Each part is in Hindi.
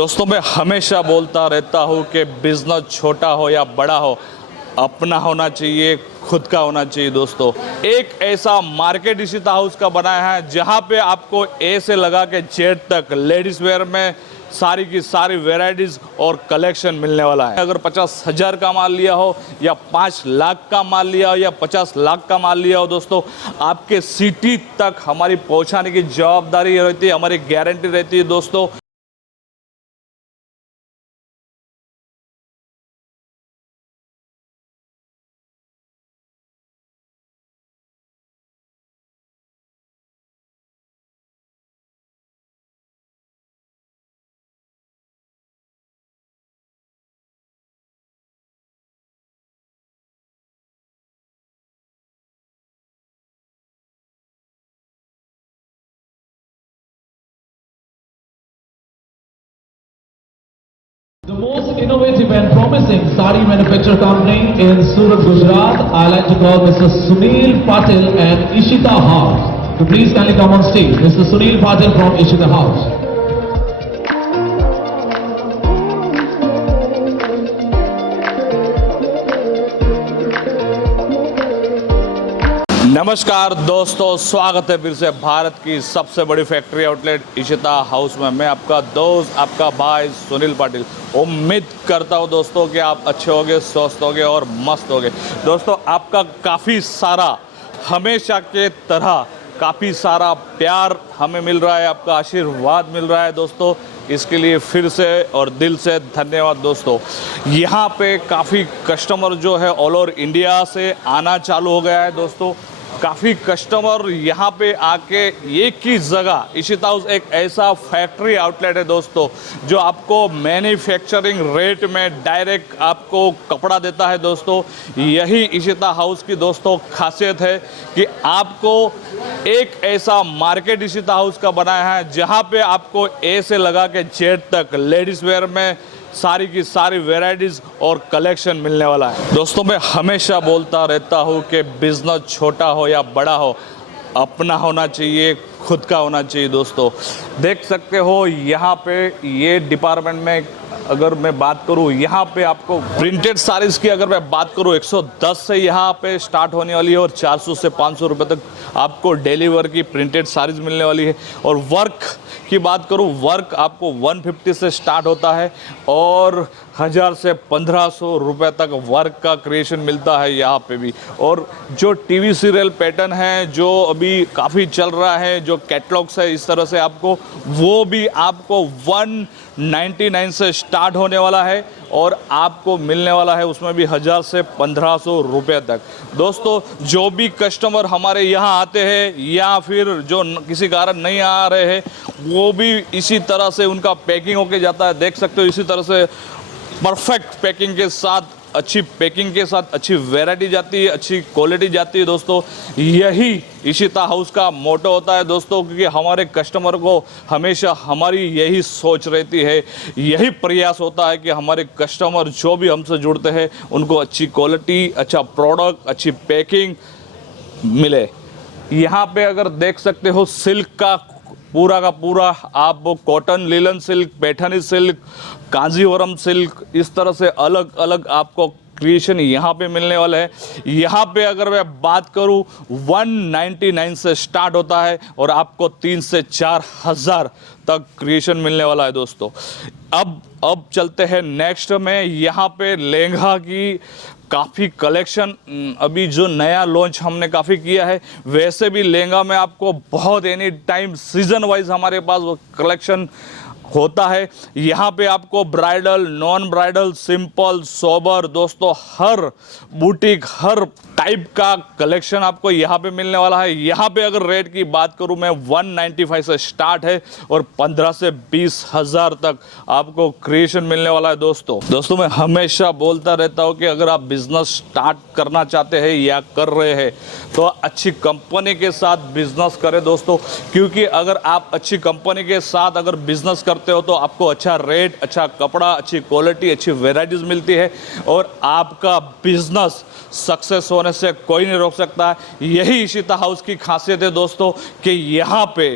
दोस्तों मैं हमेशा बोलता रहता हूँ कि बिजनेस छोटा हो या बड़ा हो, अपना होना चाहिए, खुद का होना चाहिए। दोस्तों एक ऐसा मार्केट इशिता हाउस का बनाया है जहाँ पे आपको ए से लगा के जेड तक लेडीज़ वेयर में सारी की सारी वेराइटीज़ और कलेक्शन मिलने वाला है। अगर 50,000 का माल लिया हो या 5 लाख का माल लिया हो या 50 लाख का माल लिया हो, दोस्तों आपके सिटी तक हमारी पहुँचाने की जवाबदारी रहती है, हमारी गारंटी रहती है। दोस्तों The most innovative and promising saree manufacturer company in Surat, Gujarat, I like to call Mr. Sunil Patil and Ishita House. So please kindly come on stage. Mr. Sunil Patil from Ishita House. नमस्कार दोस्तों, स्वागत है फिर से भारत की सबसे बड़ी फैक्ट्री आउटलेट इशिता हाउस में। मैं आपका दोस्त, आपका भाई सुनील पाटिल। उम्मीद करता हूँ दोस्तों कि आप अच्छे होंगे, स्वस्थ होंगे और मस्त होंगे। दोस्तों आपका काफ़ी सारा, हमेशा के तरह काफ़ी सारा प्यार हमें मिल रहा है, आपका आशीर्वाद मिल रहा है दोस्तों। इसके लिए फिर से और दिल से धन्यवाद दोस्तों। यहाँ पे काफ़ी कस्टमर जो है ऑल ओवर इंडिया से आना चालू हो गया है दोस्तों। काफ़ी कस्टमर यहाँ पे आके एक ही जगह, इशिता हाउस एक ऐसा फैक्ट्री आउटलेट है दोस्तों जो आपको मैन्युफैक्चरिंग रेट में डायरेक्ट आपको कपड़ा देता है दोस्तों। यही इशिता हाउस की दोस्तों खासियत है कि आपको एक ऐसा मार्केट इशिता हाउस का बनाया है जहाँ पे आपको ए से लगा के जेड तक लेडीज़ वेयर में सारी की सारी वेराइटीज़ और कलेक्शन मिलने वाला है। दोस्तों मैं हमेशा बोलता रहता हूँ कि बिजनेस छोटा हो या बड़ा हो, अपना होना चाहिए, खुद का होना चाहिए। दोस्तों देख सकते हो यहाँ पे ये डिपार्टमेंट में अगर मैं बात करूँ, यहाँ पे आपको प्रिंटेड साड़ीज़ की अगर मैं बात करूँ 110 से यहाँ पे स्टार्ट होने वाली है और 400 से 500 रुपये तक आपको डेली वर्क की प्रिंटेड साड़ीज़ मिलने वाली है। और वर्क की बात करूँ, वर्क आपको 150 से स्टार्ट होता है और 1000 से 1500 रुपये तक वर्क का क्रिएशन मिलता है यहाँ पे भी। और जो टीवी सीरियल पैटर्न है जो अभी काफ़ी चल रहा है, जो कैटलॉग्स है इस तरह से आपको, वो भी आपको 199 से स्टार्ट होने वाला है और आपको मिलने वाला है उसमें भी 1000 से 1500 रुपये तक। दोस्तों जो भी कस्टमर हमारे यहाँ आते हैं या फिर जो किसी कारण नहीं आ रहे हैं, वो भी इसी तरह से उनका पैकिंग होके जाता है। देख सकते हो इसी तरह से परफेक्ट पैकिंग के साथ, अच्छी पैकिंग के साथ अच्छी वैरायटी जाती है, अच्छी क्वालिटी जाती है दोस्तों। यही इशिता हाउस का मोटो होता है दोस्तों, क्योंकि हमारे कस्टमर को हमेशा हमारी यही सोच रहती है, यही प्रयास होता है कि हमारे कस्टमर जो भी हमसे जुड़ते हैं उनको अच्छी क्वालिटी, अच्छा प्रोडक्ट, अच्छी पैकिंग मिले। यहाँ पे अगर देख सकते हो सिल्क का पूरा आप cotton, linen silk, Paithani silk, Kanjeevaram silk, इस तरह से अलग अलग आपको क्रिएशन यहाँ पे मिलने वाला है। यहाँ पे अगर मैं बात करूँ 199 से स्टार्ट होता है और आपको 3 से 4 हज़ार तक क्रिएशन मिलने वाला है दोस्तों। अब चलते हैं नेक्स्ट में। यहाँ पे लहंगा की काफ़ी कलेक्शन अभी जो नया लॉन्च हमने काफ़ी किया है, वैसे भी लहंगा में आपको बहुत एनी टाइम सीजन वाइज हमारे पास वो कलेक्शन होता है। यहाँ पे आपको bridal, non bridal, simple, sober दोस्तों हर बुटीक, हर टाइप का कलेक्शन आपको यहाँ पे मिलने वाला है। यहाँ पे अगर रेट की बात करूँ मैं 195 से स्टार्ट है और 15 से 20 हज़ार तक आपको क्रिएशन मिलने वाला है दोस्तों मैं हमेशा बोलता रहता हूँ कि अगर आप बिजनेस स्टार्ट करना चाहते हैं या कर रहे हैं तो अच्छी कंपनी के साथ बिजनेस करें दोस्तों, क्योंकि अगर आप अच्छी कंपनी के साथ अगर बिजनेस करते हो तो आपको अच्छा रेट, अच्छा कपड़ा, अच्छी क्वालिटी, अच्छी वेराइटीज़ मिलती है और आपका बिजनेस सक्सेस होने से कोई नहीं रोक सकता है। यही इशिता हाउस की खासियत है दोस्तों कि यहाँ पे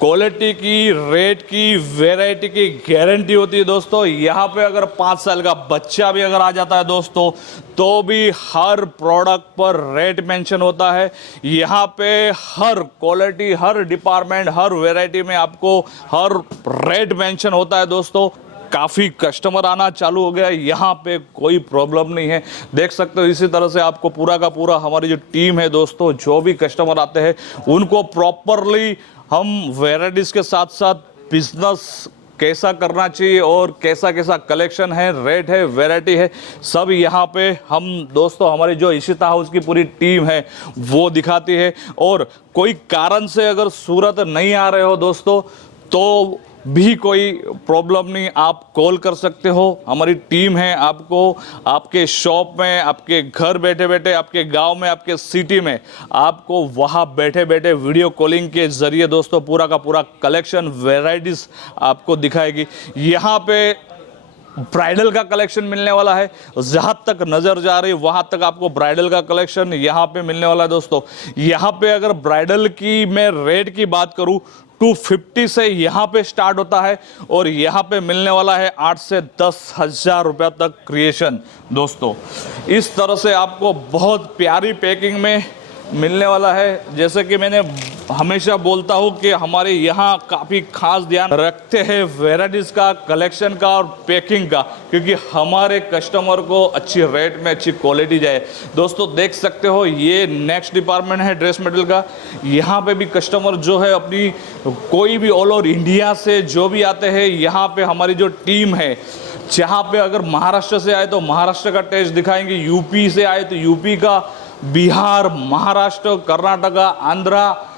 क्वालिटी की, रेट की, वैरायटी की गारंटी होती है दोस्तों। यहाँ पे अगर 5 साल का बच्चा भी अगर आ जाता है दोस्तों, तो भी हर प्रोडक्ट पर रेट मेंशन होता है। यहाँ पे हर क्वालिटी, हर डिपार्टमेंट, हर वैरायटी में आपको हर रेट मेंशन होता है दोस्तों। काफ़ी कस्टमर आना चालू हो गया, यहाँ पे कोई प्रॉब्लम नहीं है, देख सकते हो। इसी तरह से आपको पूरा का पूरा हमारी जो टीम है दोस्तों, जो भी कस्टमर आते हैं उनको प्रॉपरली हम वैराइटीज़ के साथ साथ बिजनेस कैसा करना चाहिए और कैसा कैसा कलेक्शन है, रेट है, वैरायटी है, सब यहाँ पे हम दोस्तों, हमारी जो इशिता हाउस की पूरी टीम है वो दिखाती है। और कोई कारण से अगर सूरत नहीं आ रहे हो दोस्तों, तो भी कोई प्रॉब्लम नहीं, आप कॉल कर सकते हो। हमारी टीम है आपको आपके शॉप में, आपके घर बैठे बैठे, आपके गांव में, आपके सिटी में, आपको वहां बैठे बैठे वीडियो कॉलिंग के जरिए दोस्तों पूरा का पूरा कलेक्शन, वैरायटीज आपको दिखाएगी। यहाँ पे ब्राइडल का कलेक्शन मिलने वाला है, जहां तक नजर जा रही वहां तक आपको ब्राइडल का कलेक्शन यहाँ पे मिलने वाला है दोस्तों। यहाँ पे अगर ब्राइडल की मैं रेट की बात करूं, 250 से यहाँ पे स्टार्ट होता है और यहाँ पे मिलने वाला है 8 से 10 हज़ार रुपया तक क्रिएशन दोस्तों। इस तरह से आपको बहुत प्यारी पैकिंग में मिलने वाला है। जैसे कि मैंने हमेशा बोलता हूँ कि हमारे यहाँ काफ़ी खास ध्यान रखते हैं वैराइटीज़ का, कलेक्शन का और पैकिंग का, क्योंकि हमारे कस्टमर को अच्छी रेट में अच्छी क्वालिटी जाए दोस्तों। देख सकते हो ये नेक्स्ट डिपार्टमेंट है ड्रेस मटेरियल का। यहाँ पे भी कस्टमर जो है अपनी कोई भी ऑल ओवर इंडिया से जो भी आते हैं, यहाँ पे हमारी जो टीम है, जहाँ पे अगर महाराष्ट्र से आए तो महाराष्ट्र का टेस्ट दिखाएंगे, यूपी से आए तो यूपी का, बिहार, महाराष्ट्र, कर्नाटका, आंध्रा,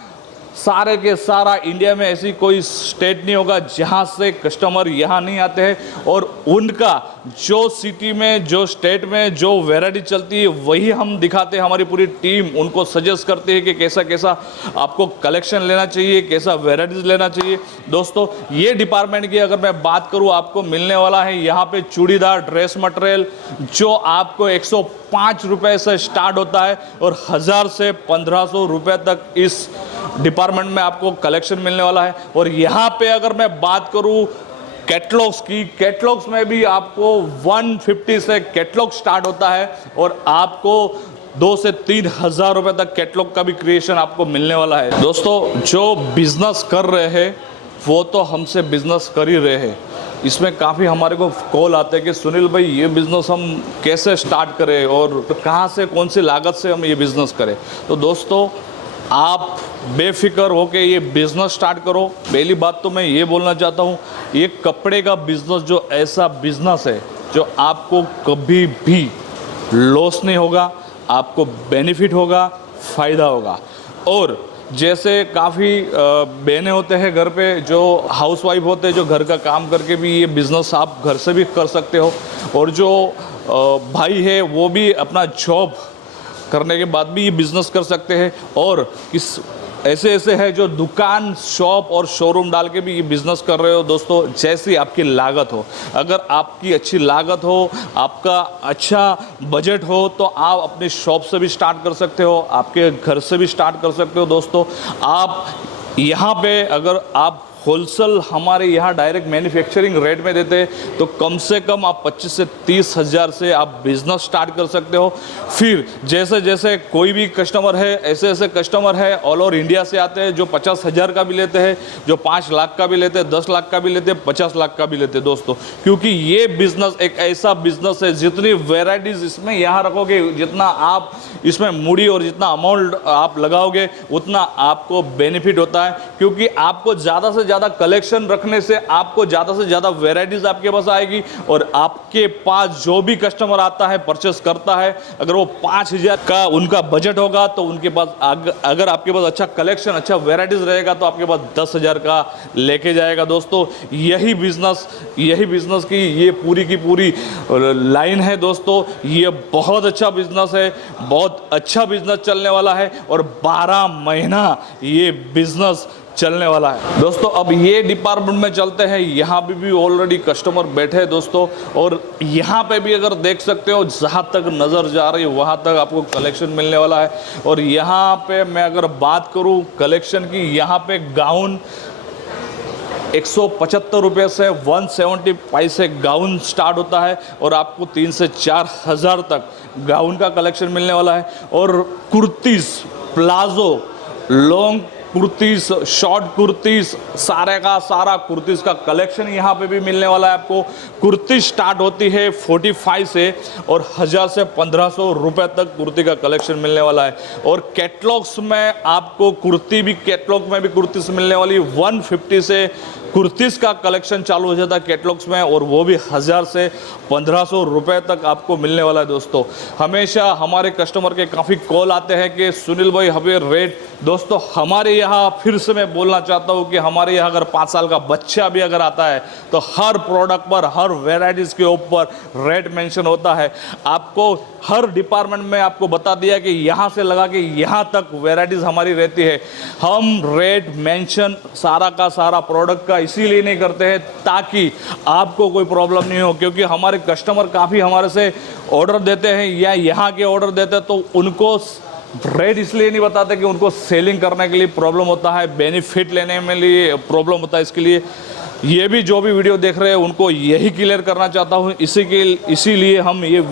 सारे के सारा इंडिया में ऐसी कोई स्टेट नहीं होगा जहां से कस्टमर यहाँ नहीं आते हैं। और उनका जो सिटी में, जो स्टेट में जो वैरायटी चलती है वही हम दिखाते हैं। हमारी पूरी टीम उनको सजेस्ट करती है कि कैसा कैसा आपको कलेक्शन लेना चाहिए, कैसा वैरायटीज लेना चाहिए दोस्तों। ये डिपार्टमेंट की अगर मैं बात करूँ, आपको मिलने वाला है यहाँ पे चूड़ीदार ड्रेस मटेरियल, जो आपको 105 रुपये से स्टार्ट होता है और 1000 से 1500 रुपये तक इस डिपार्टमेंट में आपको कलेक्शन मिलने वाला है। और यहाँ पे अगर मैं बात करूँ कैटलॉग्स की, कैटलॉग्स में भी आपको 150 से कैटलॉग स्टार्ट होता है और आपको 2 से 3 हज़ार रुपये तक कैटलॉग का भी क्रिएशन आपको मिलने वाला है दोस्तों। जो बिजनेस कर रहे हैं वो तो हमसे बिजनेस कर ही रहे हैं। इसमें काफ़ी हमारे को कॉल आते हैं कि सुनील भाई ये बिज़नेस हम कैसे स्टार्ट करें और कहाँ से, कौन सी लागत से हम ये बिज़नेस करें। तो दोस्तों आप बेफिक्र होके ये बिज़नेस स्टार्ट करो। पहली बात तो मैं ये बोलना चाहता हूँ, ये कपड़े का बिज़नेस जो ऐसा बिज़नेस है जो आपको कभी भी लॉस नहीं होगा, आपको बेनिफिट होगा, फ़ायदा होगा। और जैसे काफ़ी बहनें होते हैं घर पे, जो हाउसवाइफ होते हैं, जो घर का काम करके भी ये बिज़नेस आप घर से भी कर सकते हो। और जो भाई है वो भी अपना जॉब करने के बाद भी ये बिज़नेस कर सकते हैं। और किस ऐसे ऐसे है जो दुकान, शॉप और शोरूम डाल के भी ये बिज़नेस कर रहे हो दोस्तों। जैसी आपकी लागत हो, अगर आपकी अच्छी लागत हो, आपका अच्छा बजट हो, तो आप अपनी शॉप से भी स्टार्ट कर सकते हो, आपके घर से भी स्टार्ट कर सकते हो दोस्तों। आप यहाँ पे अगर आप होलसेल हमारे यहाँ डायरेक्ट मैन्युफैक्चरिंग रेट में देते हैं तो कम से कम आप 25 से 30 हज़ार से आप बिज़नेस स्टार्ट कर सकते हो। फिर जैसे जैसे कोई भी कस्टमर है, ऐसे ऐसे कस्टमर है ऑल ओवर इंडिया से आते हैं जो 50 हज़ार का भी लेते हैं, जो 5 लाख का भी लेते हैं, 10 लाख का भी लेते हैं, 50 लाख का भी लेते हैं दोस्तों। क्योंकि ये बिज़नेस एक ऐसा बिज़नेस है, जितनी वेराइटीज़ इसमें यहाँ रखोगे, जितना आप इसमें मूड़ी और जितना अमाउंट आप लगाओगे, उतना आपको बेनिफिट होता है। क्योंकि आपको ज़्यादा से ज़्यादा कलेक्शन रखने से आपको ज़्यादा से ज़्यादा वैराइटीज़ आपके पास आएगी। और आपके पास जो भी कस्टमर आता है, परचेस करता है, अगर वो 5000 का उनका बजट होगा तो उनके पास अगर आपके पास अच्छा कलेक्शन, अच्छा वैराइटीज़ रहेगा तो आपके पास 10,000 का लेके जाएगा दोस्तों। यही बिज़नेस की ये पूरी की पूरी लाइन है दोस्तों। ये बहुत अच्छा बिज़नेस है, बहुत अच्छा बिज़नेस चलने वाला है और 12 महीना ये बिज़नेस चलने वाला है दोस्तों। अब ये डिपार्टमेंट में चलते हैं, यहाँ भी ऑलरेडी कस्टमर बैठे हैं दोस्तों। और यहाँ पे भी अगर देख सकते हो, जहाँ तक नज़र जा रही है वहाँ तक आपको कलेक्शन मिलने वाला है। और यहाँ पे मैं अगर बात करूँ कलेक्शन की, यहाँ पे गाउन 175 से 175 से गाउन स्टार्ट होता है और आपको 3 से 4 हज़ार तक गाउन का कलेक्शन मिलने वाला है। और kurtis, palazzo, long kurtis, short kurtis, सारे का सारा कुर्तीज़ का कलेक्शन यहाँ पे भी मिलने वाला है आपको। कुर्ती स्टार्ट होती है 45 से और 1000 से 1500 रुपए तक कुर्ती का कलेक्शन मिलने वाला है। और कैटलॉग्स में आपको कुर्ती भी, कैटलॉग में भी कुर्तीज़ मिलने वाली 150 से कुर्तीज़ का कलेक्शन चालू हो जाता है कैटलॉग्स में, और वो भी 1000 से 1500 रुपए तक आपको मिलने वाला है दोस्तों। हमेशा हमारे कस्टमर के काफ़ी कॉल आते हैं कि सुनील भाई हमें रेट, दोस्तों हमारे यहाँ फिर से मैं बोलना चाहता हूँ कि हमारे यहाँ अगर 5 साल का बच्चा भी अगर आता है तो हर प्रोडक्ट पर, हर वेराइटीज़ के ऊपर रेट मेंशन होता है। आपको हर डिपार्टमेंट में आपको बता दिया कि यहाँ से लगा के यहाँ तक वेराइटीज़ हमारी रहती है। हम रेट मेंशन सारा का सारा प्रोडक्ट का इसीलिए नहीं करते हैं ताकि आपको कोई प्रॉब्लम नहीं हो, क्योंकि हमारे कस्टमर काफ़ी हमारे से ऑर्डर देते हैं या यहाँ के ऑर्डर देते हैं तो उनको रेट इसलिए नहीं बताते कि उनको सेलिंग करने के लिए प्रॉब्लम होता है, बेनिफिट लेने में लिए प्रॉब्लम होता है। इसके लिए ये भी जो भी वीडियो देख रहे हैं उनको यही क्लियर करना चाहता हूँ। इसीलिए हम ये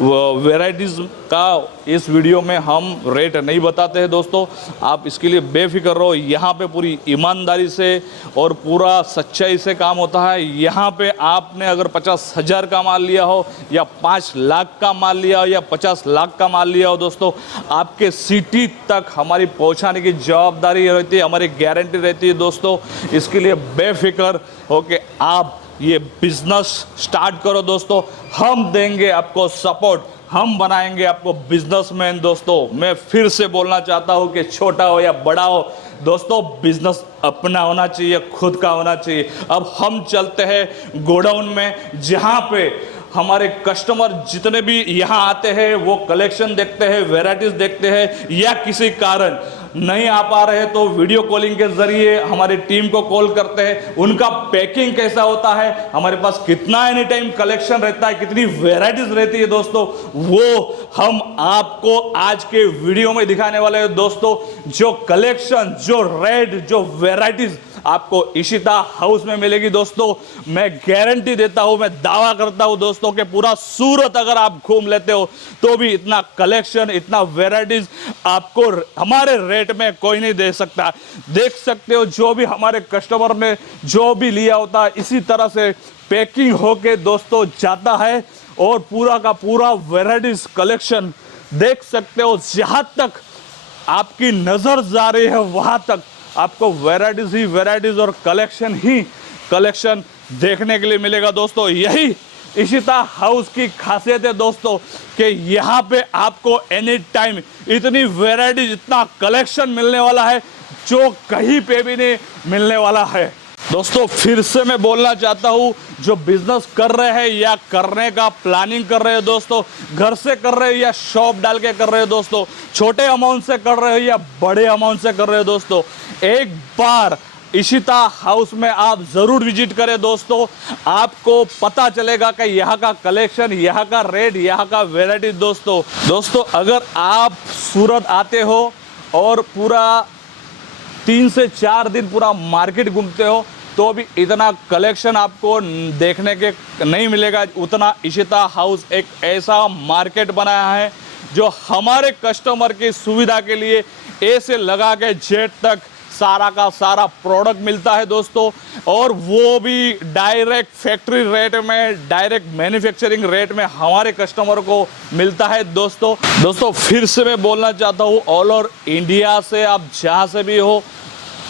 वेराइटीज़ का इस वीडियो में हम रेट नहीं बताते हैं दोस्तों। आप इसके लिए बेफिक्र रहो, यहाँ पे पूरी ईमानदारी से और पूरा सच्चाई से काम होता है। यहाँ पे आपने अगर 50,000 का माल लिया हो या 5 लाख का माल लिया हो या 50 लाख का माल लिया हो दोस्तों, आपके सिटी तक हमारी पहुँचाने की जवाबदारी रहती है, हमारी गारंटी रहती है दोस्तों। इसके लिए बेफिक्र हो के आप ये बिजनेस स्टार्ट करो दोस्तों। हम देंगे आपको सपोर्ट, हम बनाएंगे आपको बिजनेसमैन दोस्तों। मैं फिर से बोलना चाहता हूँ कि छोटा हो या बड़ा हो दोस्तों, बिजनेस अपना होना चाहिए, खुद का होना चाहिए। अब हम चलते हैं गोडाउन में, जहाँ पे हमारे कस्टमर जितने भी यहाँ आते हैं वो कलेक्शन देखते हैं, वेराइटीज़ देखते हैं, या किसी कारण नहीं आ पा रहे तो वीडियो कॉलिंग के जरिए हमारी टीम को कॉल करते हैं। उनका पैकिंग कैसा होता है, हमारे पास कितना एनी टाइम कलेक्शन रहता है, कितनी वेराइटीज रहती है दोस्तों, वो हम आपको आज के वीडियो में दिखाने वाले हैं दोस्तों। जो कलेक्शन, जो रेट, जो वेराइटीज आपको इशिता हाउस में मिलेगी दोस्तों, मैं गारंटी देता हूं, मैं दावा करता हूं दोस्तों कि पूरा सूरत अगर आप घूम लेते हो तो भी इतना कलेक्शन, इतना वेराइटीज आपको हमारे रेट में कोई नहीं दे सकता। देख सकते हो जो भी हमारे कस्टमर ने जो भी लिया होता है इसी तरह से पैकिंग होके दोस्तों जाता है, और पूरा का पूरा वेराइटीज कलेक्शन देख सकते हो। जहां तक आपकी नजर जा रही है वहां तक आपको वेराइटीज ही वेराइटीज और कलेक्शन ही कलेक्शन देखने के लिए मिलेगा दोस्तों। यही इशिता हाउस की खासियत है दोस्तों कि यहाँ पे आपको एनी टाइम इतनी वेराइटीज, इतना कलेक्शन मिलने वाला है जो कहीं पे भी नहीं मिलने वाला है दोस्तों। फिर से मैं बोलना चाहता हूँ, जो बिजनेस कर रहे हैं या करने का प्लानिंग कर रहे हैं दोस्तों, घर से कर रहे हैं या शॉप डाल के कर रहे हैं दोस्तों, छोटे अमाउंट से कर रहे हो या बड़े अमाउंट से कर रहे हो दोस्तों, एक बार इशिता हाउस में आप जरूर विजिट करें दोस्तों। आपको पता चलेगा कि यहाँ का कलेक्शन, यहाँ का रेट, यहाँ का वेराइटी दोस्तों अगर आप सूरत आते हो और पूरा 3 से 4 दिन पूरा मार्केट घूमते हो तो भी इतना कलेक्शन आपको देखने के नहीं मिलेगा। उतना इशिता हाउस एक ऐसा मार्केट बनाया है जो हमारे कस्टमर की सुविधा के लिए ए से लगा के जेड तक सारा का सारा प्रोडक्ट मिलता है दोस्तों, और वो भी डायरेक्ट फैक्ट्री रेट में, डायरेक्ट मैन्युफैक्चरिंग रेट में हमारे कस्टमर को मिलता है दोस्तों। फिर से मैं बोलना चाहता हूँ, ऑल ओवर इंडिया से आप जहाँ से भी हो,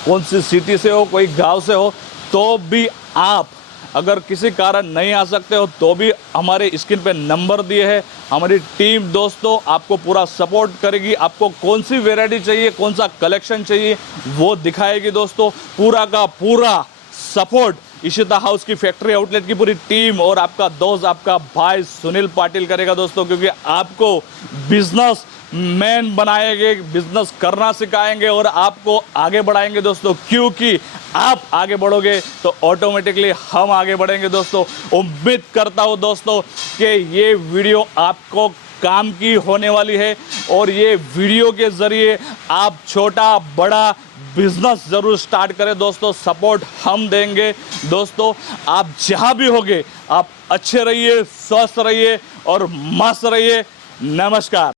कौन सी सिटी से हो, कोई गांव से हो, तो भी आप अगर किसी कारण नहीं आ सकते हो तो भी हमारे स्क्रीन पे नंबर दिए हैं, हमारी टीम दोस्तों आपको पूरा सपोर्ट करेगी। आपको कौन सी वैरायटी चाहिए, कौन सा कलेक्शन चाहिए वो दिखाएगी दोस्तों। पूरा का पूरा सपोर्ट इशिता हाउस की फैक्ट्री आउटलेट की पूरी टीम और आपका दोस्त, आपका भाई सुनील पाटिल करेगा दोस्तों, क्योंकि आपको बिजनेस मैन बनाएंगे, बिजनेस करना सिखाएंगे और आपको आगे बढ़ाएंगे दोस्तों। क्योंकि आप आगे बढ़ोगे तो ऑटोमेटिकली हम आगे बढ़ेंगे दोस्तों। उम्मीद करता हूं दोस्तों कि ये वीडियो आपको काम की होने वाली है और ये वीडियो के ज़रिए आप छोटा बड़ा बिजनेस ज़रूर स्टार्ट करें दोस्तों, सपोर्ट हम देंगे। दोस्तों आप जहाँ भी होंगे आप अच्छे रहिए, स्वस्थ रहिए और मस्त रहिए। नमस्कार।